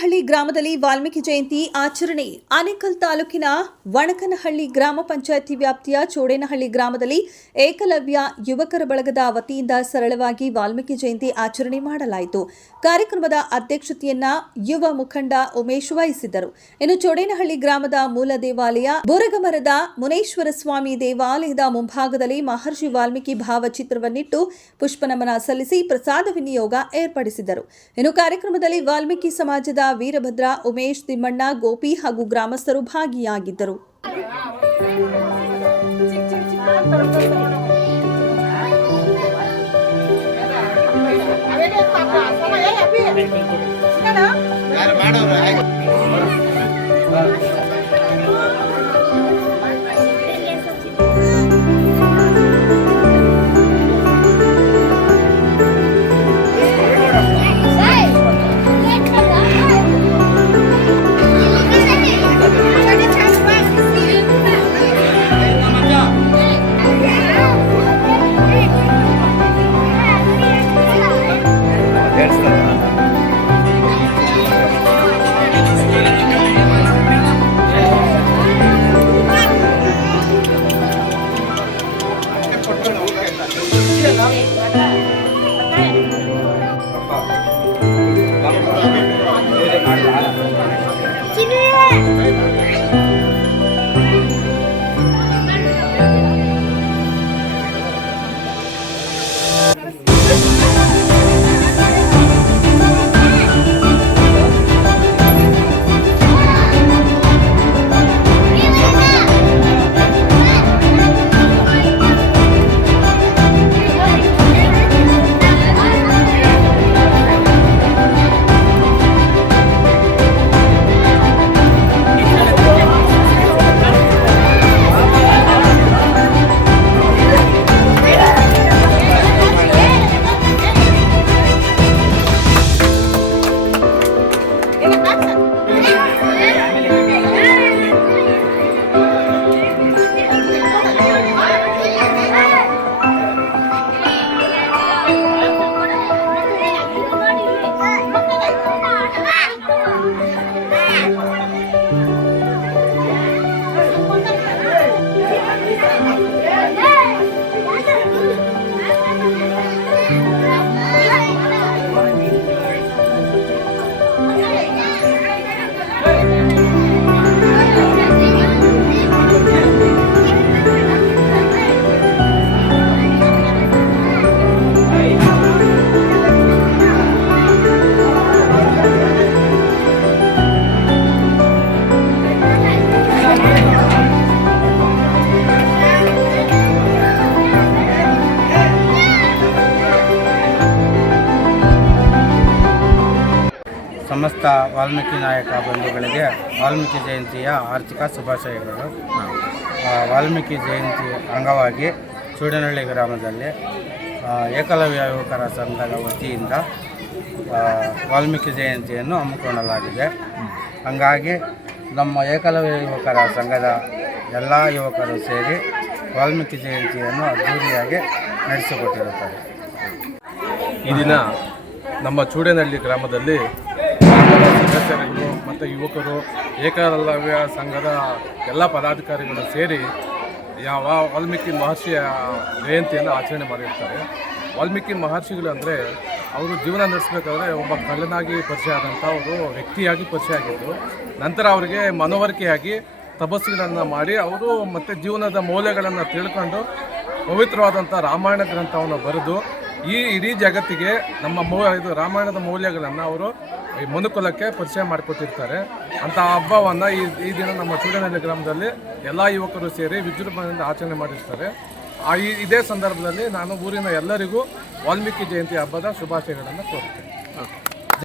ಚೋಡೇನಹಳ್ಳಿ ಗ್ರಾಮದಲ್ಲಿ ವಾಲ್ಮೀಕಿ ಜಯಂತಿ ಆಚರಣೆ. ಆನೇಕಲ್ ತಾಲೂಕಿನ ವಣಕನಹಳ್ಳಿ ಗ್ರಾಮ ಪಂಚಾಯಿತಿ ವ್ಯಾಪ್ತಿಯ ಚೋಡೇನಹಳ್ಳಿ ಗ್ರಾಮದಲ್ಲಿ ಏಕಲವ್ಯ ಯುವಕರ ಬಳಗದ ವತಿಯಿಂದ ಸರಳವಾಗಿ ವಾಲ್ಮೀಕಿ ಜಯಂತಿ ಆಚರಣೆ ಮಾಡಲಾಯಿತು. ಕಾರ್ಯಕ್ರಮದ ಅಧ್ಯಕ್ಷತೆಯನ್ನ ಯುವ ಮುಖಂಡ ಉಮೇಶ್ ವಹಿಸಿದ್ದರು. ಇನ್ನು ಚೋಡೇನಹಳ್ಳಿ ಗ್ರಾಮದ ಮೂಲ ದೇವಾಲಯ ಬುರಗಮರದ ಮುನೇಶ್ವರ ಸ್ವಾಮಿ ದೇವಾಲಯದ ಮುಂಭಾಗದಲ್ಲಿ ಮಹರ್ಷಿ ವಾಲ್ಮೀಕಿ ಭಾವಚಿತ್ರವನ್ನಿಟ್ಟು ಪುಷ್ಪನಮನ ಸಲ್ಲಿಸಿ ಪ್ರಸಾದ ವಿನಿಯೋಗ ಏರ್ಪಡಿಸಿದರು. ಇನ್ನು ಕಾರ್ಯಕ್ರಮದಲ್ಲಿ ವಾಲ್ಮೀಕಿ ಸಮಾಜದ ವೀರಭದ್ರ, ಉಮೇಶ್, ತಿಮ್ಮಣ್ಣ, ಗೋಪಿ ಹಾಗೂ ಗ್ರಾಮಸ್ಥರು ಭಾಗಿಯಾಗಿದ್ದರು. ಸಮಸ್ತ ವಾಲ್ಮೀಕಿ ನಾಯಕ ಬಂಧುಗಳಿಗೆ ವಾಲ್ಮೀಕಿ ಜಯಂತಿಯ ಆರ್ಥಿಕ ಶುಭಾಶಯಗಳು. ವಾಲ್ಮೀಕಿ ಜಯಂತಿ ಅಂಗವಾಗಿ ಚೋಡೇನಹಳ್ಳಿ ಗ್ರಾಮದಲ್ಲಿ ಏಕಲವ್ಯ ಯುವಕರ ಸಂಘದ ವತಿಯಿಂದ ವಾಲ್ಮೀಕಿ ಜಯಂತಿಯನ್ನು ಹಮ್ಮಿಕೊಳ್ಳಲಾಗಿದೆ. ಹಾಗಾಗಿ ನಮ್ಮ ಏಕಲವ್ಯ ಯುವಕರ ಸಂಘದ ಎಲ್ಲ ಯುವಕರು ಸೇರಿ ವಾಲ್ಮೀಕಿ ಜಯಂತಿಯನ್ನು ಅದ್ದೂರಿಯಾಗಿ ನಡೆಸಿಕೊಟ್ಟಿರುತ್ತಾರೆ. ಈ ದಿನ ನಮ್ಮ ಚೋಡೇನಹಳ್ಳಿ ಗ್ರಾಮದಲ್ಲಿ ಸದಸ್ಯರುಗಳು ಮತ್ತು ಯುವಕರು ಏಕಲವ್ಯ ಸಂಘದ ಎಲ್ಲ ಪದಾಧಿಕಾರಿಗಳು ಸೇರಿ ವಾಲ್ಮೀಕಿ ಮಹರ್ಷಿಯ ಜಯಂತಿಯನ್ನು ಆಚರಣೆ ಮಾಡಿರ್ತಾರೆ. ವಾಲ್ಮೀಕಿ ಮಹರ್ಷಿಗಳು ಅಂದರೆ ಅವರು ಜೀವನ ನಡೆಸಬೇಕಾದ್ರೆ ಒಬ್ಬ ಕಳ್ಳನಾಗಿ ಪರಿಚಯ ಆದಂಥ ಅವರು ವ್ಯಕ್ತಿಯಾಗಿ ಪರಿಚಯ ಆಗಿದ್ದು, ನಂತರ ಅವರಿಗೆ ಮನವರಿಕೆಯಾಗಿ ತಪಸ್ಸುಗಳನ್ನು ಮಾಡಿ ಅವರು ಮತ್ತು ಜೀವನದ ಮೌಲ್ಯಗಳನ್ನು ತಿಳ್ಕೊಂಡು ಪವಿತ್ರವಾದಂಥ ರಾಮಾಯಣ ಗ್ರಂಥವನ್ನು ಬರೆದು ಈ ಇಡೀ ಜಗತ್ತಿಗೆ ನಮ್ಮ ರಾಮಾಯಣದ ಮೌಲ್ಯಗಳನ್ನು ಅವರು ಈ ಮನುಕುಲಕ್ಕೆ ಪರಿಚಯ ಮಾಡಿಕೊಟ್ಟಿರ್ತಾರೆ. ಅಂಥ ಹಬ್ಬವನ್ನು ಈ ದಿನ ನಮ್ಮ ಚೋಡೇನಹಳ್ಳಿ ಗ್ರಾಮದಲ್ಲಿ ಎಲ್ಲ ಯುವಕರು ಸೇರಿ ವಿಜೃಂಭಣೆಯಿಂದ ಆಚರಣೆ ಮಾಡಿರ್ತಾರೆ. ಇದೇ ಸಂದರ್ಭದಲ್ಲಿ ನಾನು ಊರಿನ ಎಲ್ಲರಿಗೂ ವಾಲ್ಮೀಕಿ ಜಯಂತಿ ಹಬ್ಬದ ಶುಭಾಶಯಗಳನ್ನು ಕೋರುತ್ತೇನೆ.